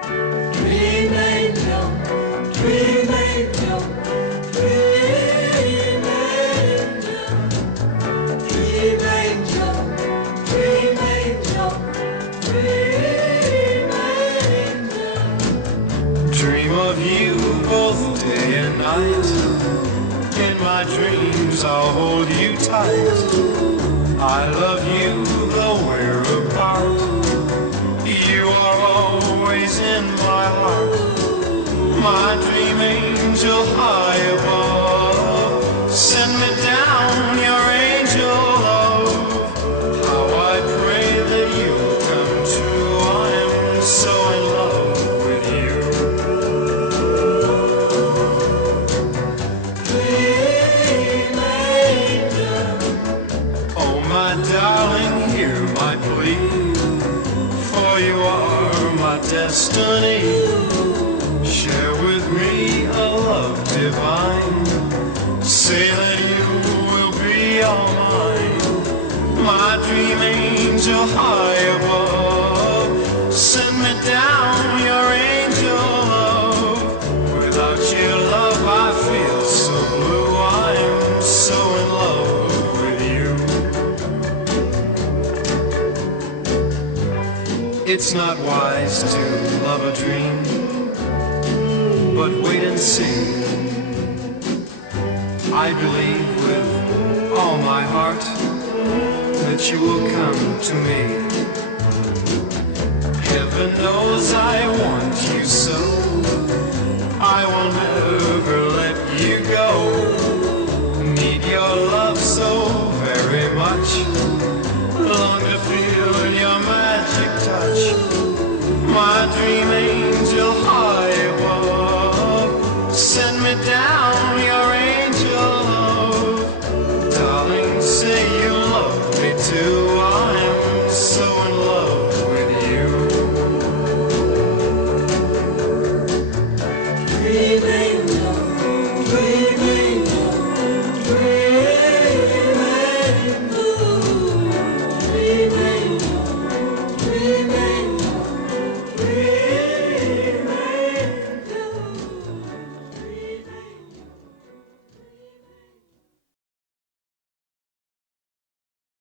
Dream angel, dream angel, dream angel, dream angel, dream angel, dream angel. Dream of you both day and night. In my dreams I'll hold you tight. I love you though we're apart. You are always in my heart. My dream angel high above. Send me down your angel love. How I pray that you'll come true. I'm so in love with you. Dream angel, Oh my darling, hear my plea. For you are my destiny. Share with me a love divine. Say that you will be all mine. My dream angel high above. Send me down your angel love. Without your love I feel so blue. I'm so in love with you. It's not wise to love a dream, but wait and see. I believe with all my heart that you will come to me. Heaven knows I want you so. I will never let you go. Need your love so very much. Long to feel your magic touch. My dream angel high above. Send me down your angel love. Darling, say you love me too. I'm